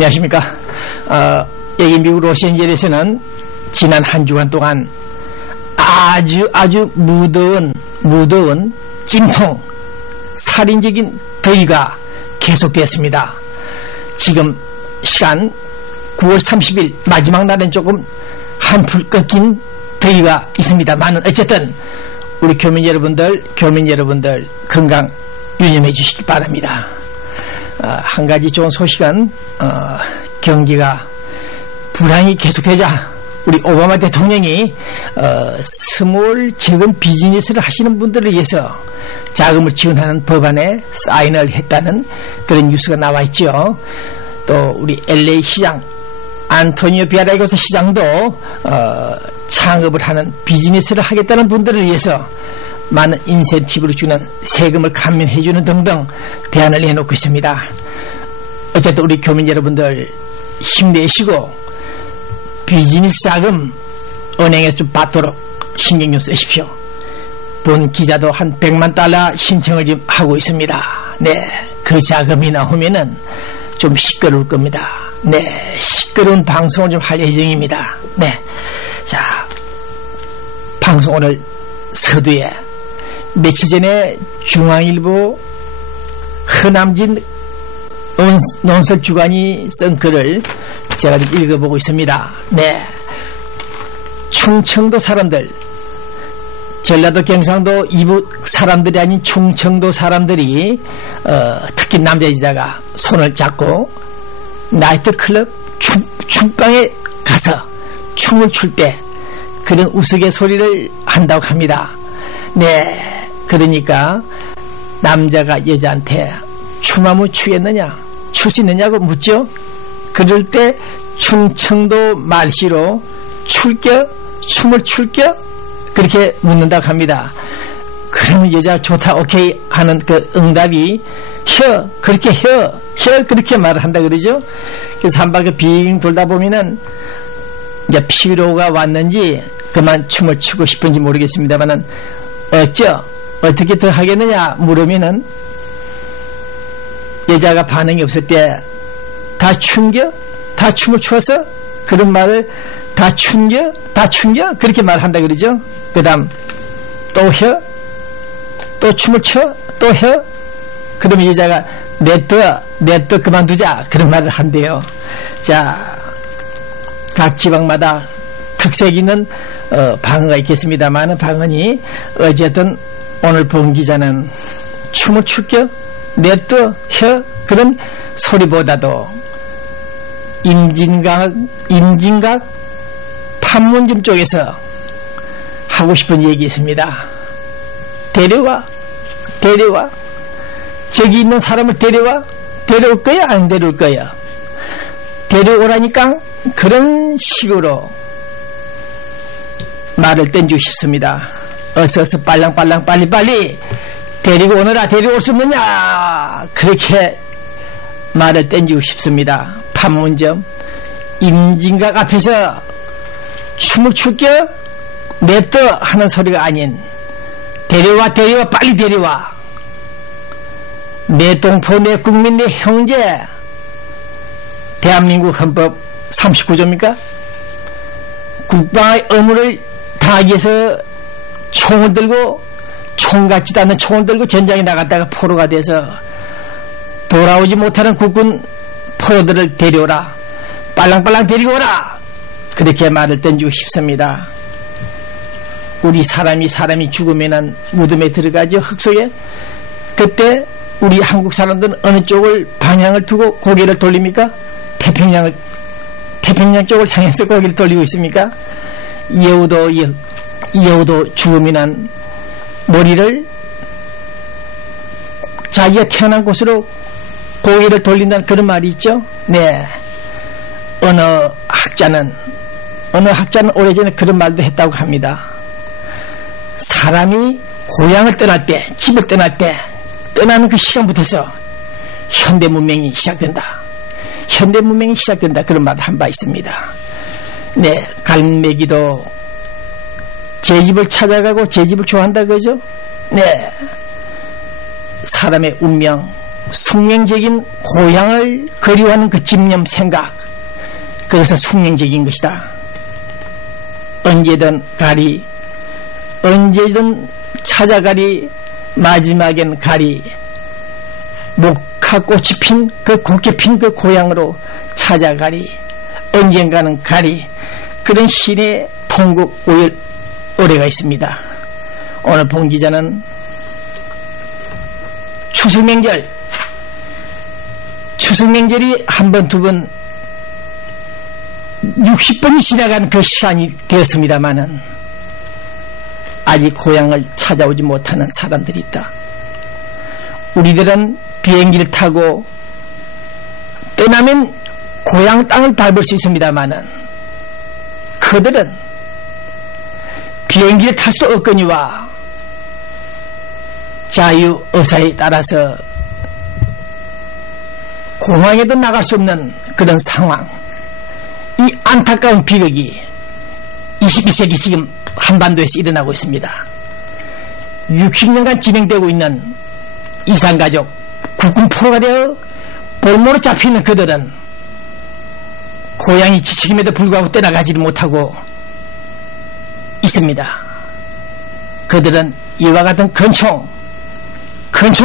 안녕하십니까. 여기 미국 로스앤젤레스는 지난 한 주간 동안 아주 무더운 찜통 살인적인 더위가 계속되었습니다. 지금 시간 9월 30일 마지막 날은 조금 한풀 꺾인 더위가 있습니다만 어쨌든 우리 교민 여러분들 건강 유념해 주시기 바랍니다. 한 가지 좋은 소식은 경기가 불황이 계속되자 우리 오바마 대통령이 스몰 적은 비즈니스를 하시는 분들을 위해서 자금을 지원하는 법안에 사인을 했다는 그런 뉴스가 나와 있죠. 또 우리 LA 시장 안토니오 비아라이고스 시장도 창업을 하는 비즈니스를 하겠다는 분들을 위해서 많은 인센티브를 주는 세금을 감면해 주는 등등 대안을 내놓고 있습니다. 어쨌든 우리 교민 여러분들 힘내시고 비즈니스 자금 은행에서 좀 받도록 신경 좀 쓰십시오. 본 기자도 한 100만 달러 신청을 지금 하고 있습니다. 네, 그 자금이 나오면은 좀 시끄러울 겁니다. 네, 시끄러운 방송을 좀 할 예정입니다. 네, 자, 방송 오늘 서두에 며칠 전에 중앙일보 허남진 논설주간이 쓴 글을 제가 좀 읽어보고 있습니다. 네, 충청도 사람들, 전라도 경상도 이북 사람들이 아닌 충청도 사람들이 특히 남자 여자가 손을 잡고 나이트클럽 춤방에 가서 춤을 출 때 그런 우스갯소리를 한다고 합니다. 네, 그러니까 남자가 여자한테 춤하면 추겠느냐, 출 수 있느냐고 묻죠. 그럴 때 충청도 말씨로 춤을 출겨 그렇게 묻는다고 합니다. 그러면 여자가 좋다 오케이 하는 그 응답이 그렇게 말을 한다 그러죠. 그래서 한 바퀴 빙 돌다 보면은 이제 피로가 왔는지 그만 춤을 추고 싶은지 모르겠습니다만은 어떻게 더 하겠느냐 물으면은 여자가 반응이 없을 때 다 춤을 추어서 그런 말을 다 춘겨 그렇게 말한다 그러죠. 그 다음 또 춤을 춰 그러면 여자가 냅둬 그만두자 그런 말을 한대요. 자, 각 지방마다 특색 있는 방언가 있겠습니다만 방언이 어쨌든 오늘 본 기자는 춤을 출겨 냅둬 그런 소리보다도 임진각 판문점 쪽에서 하고 싶은 얘기 있습니다. 데려와 저기 있는 사람을 데려올 거야 안 데려올 거야? 데려오라니까 그런 식으로 말을 던지고 싶습니다. 어서 빨랑빨랑 빨리빨리 데리고 오너라. 데려올 수 없느냐 그렇게 말을 던지고 싶습니다. 판문점 임진각 앞에서 춤을 출겨 냅둬 하는 소리가 아닌 데려와 빨리 데려와. 내 동포 내 국민 내 형제. 대한민국 헌법 39조입니까? 국방의 의무를 다하기 위해서 총을 들고 총 같지도 않는 총을 들고 전장에 나갔다가 포로가 돼서 돌아오지 못하는 국군 포로들을 데려오라. 빨랑빨랑 데리고 오라. 그렇게 말을 던지고 싶습니다. 우리 사람이 죽으면 무덤에 들어가죠. 흙 속에. 그때 우리 한국 사람들은 어느 쪽을 방향을 두고 고개를 돌립니까? 태평양 쪽을 향해서 고개를 돌리고 있습니까? 여우도 죽으면 머리를 자기가 태어난 곳으로 고개를 돌린다는 그런 말이 있죠. 네, 어느 학자는 오래전에 그런 말도 했다고 합니다. 사람이 고향을 떠날 때, 집을 떠날 때 떠나는 그 시간부터서 현대 문명이 시작된다. 그런 말을 한 바 있습니다. 네, 갈매기도 제 집을 찾아가고 제 집을 좋아한다 그러죠. 네, 사람의 운명, 숙명적인 고향을 그리워하는 그 집념 생각, 그것은 숙명적인 것이다. 언제든 가리, 언제든 찾아가리, 마지막엔 가리. 목화꽃이 핀 그 곱게 핀 그 고향으로 찾아가리. 언젠가는 가리. 그런 신의 통곡 오래가 있습니다. 오늘 본 기자는 추석명절이 한 번, 두 번, 60번이 지나간 그 시간이 되었습니다마는 아직 고향을 찾아오지 못하는 사람들이 있다. 우리들은 비행기를 타고 떠나면 고향 땅을 밟을 수 있습니다마는 그들은 비행기를 탈 수도 없거니와 자유의사에 따라서 공항에도 나갈 수 없는 그런 상황, 이 안타까운 비극이 21세기 지금 한반도에서 일어나고 있습니다. 60년간 진행되고 있는 이산가족 국군 포로가 되어 볼모로 잡히는 그들은 고향이 지책임에도 불구하고 떠나가지를 못하고 있습니다. 그들은 이와 같은 권총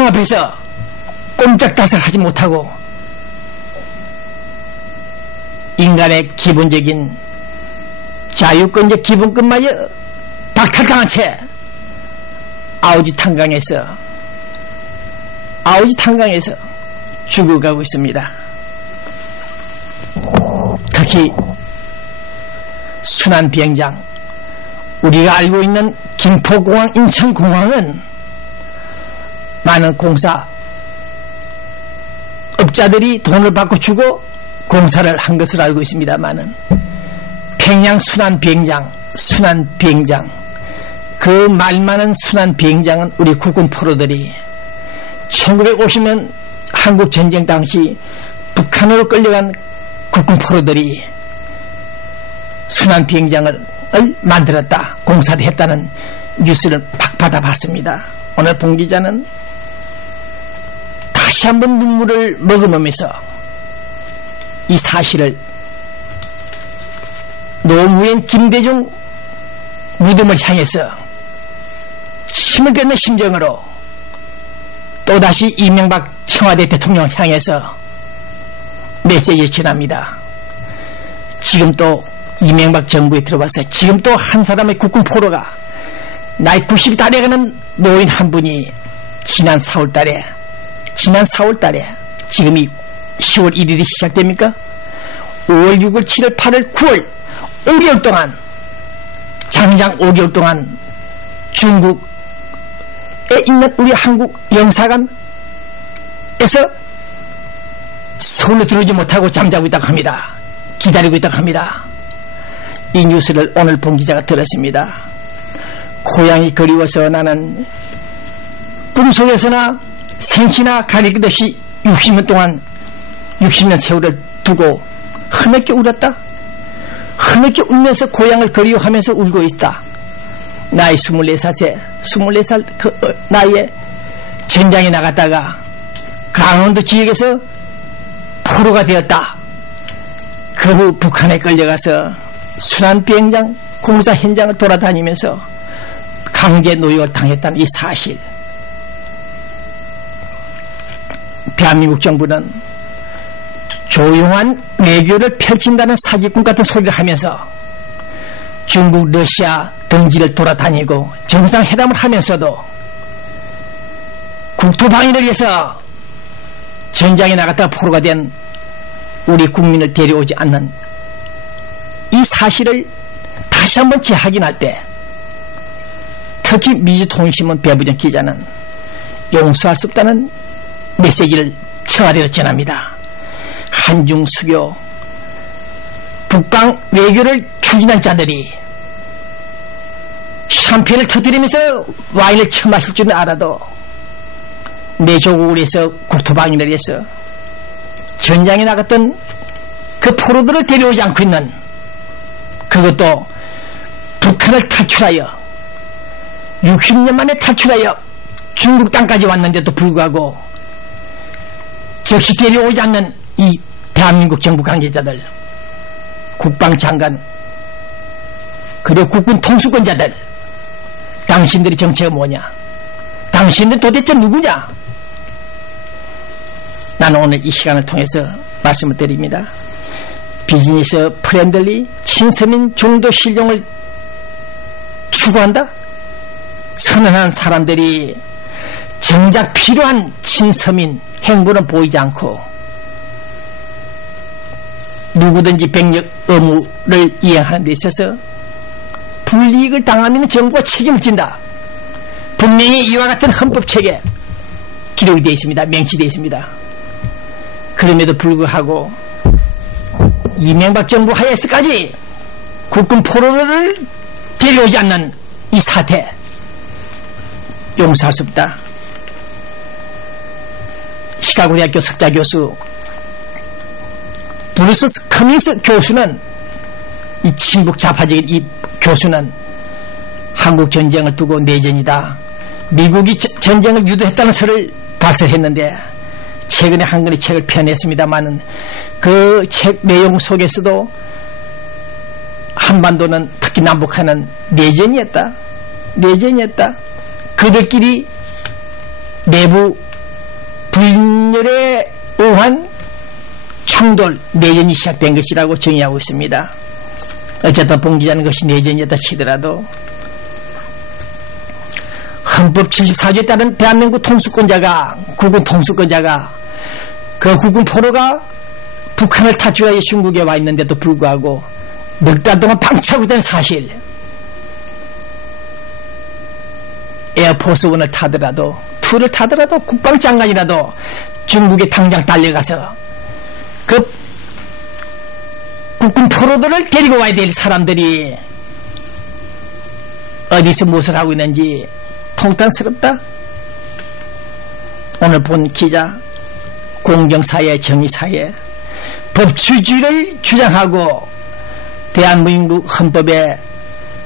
앞에서 꼼짝달싹 하지 못하고 인간의 기본적인 자유권적 기본권마저 박탈당한 채 아우지 탄강에서 죽어가고 있습니다. 특히 순환비행장, 우리가 알고 있는 김포공항, 인천공항은 많은 공사업자들이 돈을 받고 주고 공사를 한 것을 알고 있습니다만은 평양 순환비행장, 그 말 많은 순환비행장은 우리 국군 포로들이 1950년 한국전쟁 당시 북한으로 끌려간 국군 포로들이 순환비행장을 만들었다, 공사를 했다는 뉴스를 팍 받아봤습니다. 오늘 본 기자는 다시 한번 눈물을 머금으면서 이 사실을 노무현 김대중 무덤을 향해서 침을 뱉는 심정으로 또다시 이명박 청와대 대통령을 향해서 메시지를 전합니다. 지금 또 이명박 정부에 들어와서 지금 또 한 사람의 국군 포로가 나이 90이 다 돼가는 노인 한 분이 지난 4월달에 지금이 10월 1일이 시작됩니까? 5월, 6월, 7월, 8월, 9월 5개월 동안, 장장 5개월 동안 중국에 있는 우리 한국 영사관에서 서울로 들어오지 못하고 잠자고 있다고 합니다. 기다리고 있다고 합니다. 이 뉴스를 오늘 본 기자가 들었습니다. 고향이 그리워서 나는 꿈속에서나 생시나 가릴 것 없이 60년 세월을 두고 흐느껴 울었다. 흐느껴 울면서 고향을 그리워하면서 울고 있다. 나이 24살 그 나이에 전장에 나갔다가 강원도 지역에서 포로가 되었다. 그 후 북한에 끌려가서 순환비행장 공사 현장을 돌아다니면서 강제 노역을 당했다는 이 사실. 대한민국 정부는 조용한 외교를 펼친다는 사기꾼 같은 소리를 하면서 중국, 러시아 등지를 돌아다니고 정상회담을 하면서도 국토방위를 위해서 전장에 나갔다가 포로가 된 우리 국민을 데려오지 않는 이 사실을 다시 한번 재확인할 때, 특히 민주통일신문 배부정 기자는 용서할 수 없다는 메시지를 청와대로 전합니다. 한중 수교, 북방 외교를 추진한 자들이 샴페인을 터뜨리면서 와인을 처음 마실 줄은 알아도 내 조국을 위해서 국토방위를 위해서 전장에 나갔던 그 포로들을 데려오지 않고 있는, 그것도 북한을 탈출하여 60년 만에 탈출하여 중국 땅까지 왔는데도 불구하고 즉시 데려오지 않는 이 대한민국 정부 관계자들, 국방장관, 그리고 국군 통수권자들, 당신들의 정체가 뭐냐? 당신들 도대체 누구냐? 나는 오늘 이 시간을 통해서 말씀을 드립니다. 비즈니스 프렌들리 친서민 중도 실용을 추구한다? 선언한 사람들이 정작 필요한 친서민 행보는 보이지 않고 누구든지 병력 의무를 이행하는 데 있어서 불이익을 당하면 정부가 책임을 진다. 분명히 이와 같은 헌법책에 기록이 되어 있습니다. 명시되어 있습니다. 그럼에도 불구하고 이명박 정부 하에서까지 국군 포로를 데려오지 않는 이 사태 용서할 수 없다. 시카고 대학교 석좌 교수 브루스 커밍스 교수는, 이 친북 좌파적인 이 교수는 한국 전쟁을 두고 내전이다, 미국이 전쟁을 유도했다는 설을 발설했는데 최근에 한 권의 책을 펴냈습니다마는 그 책 내용 속에서도 한반도는 특히 남북한은 내전이었다. 그들끼리 내부 분열에 의한 충돌, 내전이 시작된 것이라고 정의하고 있습니다. 어쨌든 봉기자는 것이 내전이었다 치더라도 헌법 74조에 따른 대한민국 통수권자가, 국군 통수권자가, 그 국군 포로가 북한을 탈출하여 중국에 와 있는데도 불구하고 넉 달 동안 방치하고 있다는 사실, 에어포스 1을 타더라도, 2를 타더라도, 국방장관이라도 중국에 당장 달려가서 그 국군 포로들을 데리고 와야 될 사람들이 어디서 무엇을 하고 있는지 통탄스럽다. 오늘 본 기자, 공정사회, 정의사회, 법치주의를 주장하고 대한민국 헌법에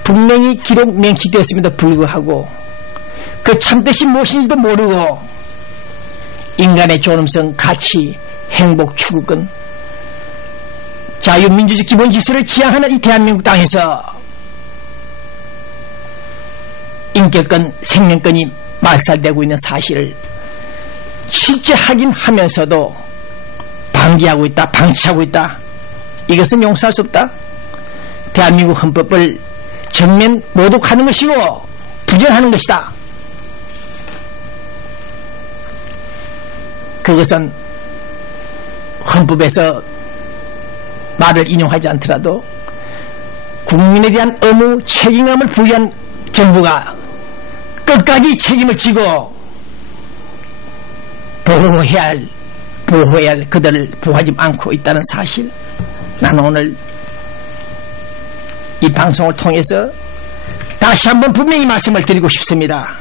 분명히 기록 명시되었음에도 불구하고 그 참뜻이 무엇인지도 모르고 인간의 존엄성, 가치, 행복 추구권, 자유민주주의 기본질서를 지향하는 이 대한민국 땅에서 인격권, 생명권이 말살되고 있는 사실을 실제 확인하면서도 방기하고 있다, 방치하고 있다. 이것은 용서할 수 없다. 대한민국 헌법을 정면 모독하는 것이고 부정하는 것이다. 그것은 헌법에서 말을 인용하지 않더라도 국민에 대한 의무, 책임감을 부여한 정부가 끝까지 책임을 지고 보호해야 할 그들을 보호하지 않고 있다는 사실, 나는 오늘 이 방송을 통해서 다시 한번 분명히 말씀을 드리고 싶습니다.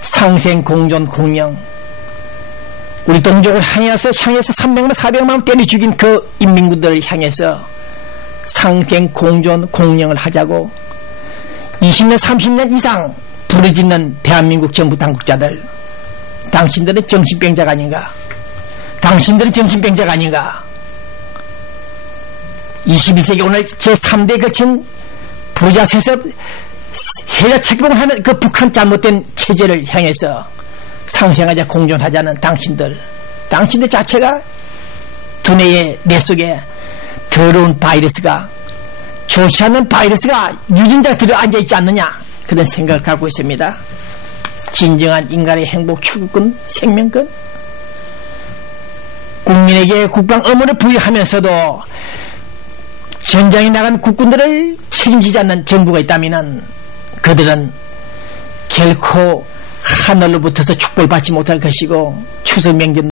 상생, 공존, 공명, 우리 동족을 향해서 300만 400만 때려 죽인 그 인민군들을 향해서 상생, 공존, 공명을 하자고 20년 30년 이상 부르짖는 대한민국 정부 당국자들, 당신들은 정신병자가 아닌가? 당신들은 정신병자가 아닌가? 22세기 오늘 제3대에 걸친 부자 세습, 세자 책봉을 하는 그 북한 잘못된 체제를 향해서 상생하자, 공존하자는 당신들 자체가 두뇌의 뇌 속에 더러운 바이러스가, 좋지 않는 바이러스가 유전자가 들어앉아 있지 않느냐, 그런 생각을 갖고 있습니다. 진정한 인간의 행복 추구권, 생명권, 국민에게 국방 의무를 부여하면서도 전장에 나간 국군들을 책임지지 않는 정부가 있다면 그들은 결코 하늘로부터서 축복받지 못할 것이고 추석 명절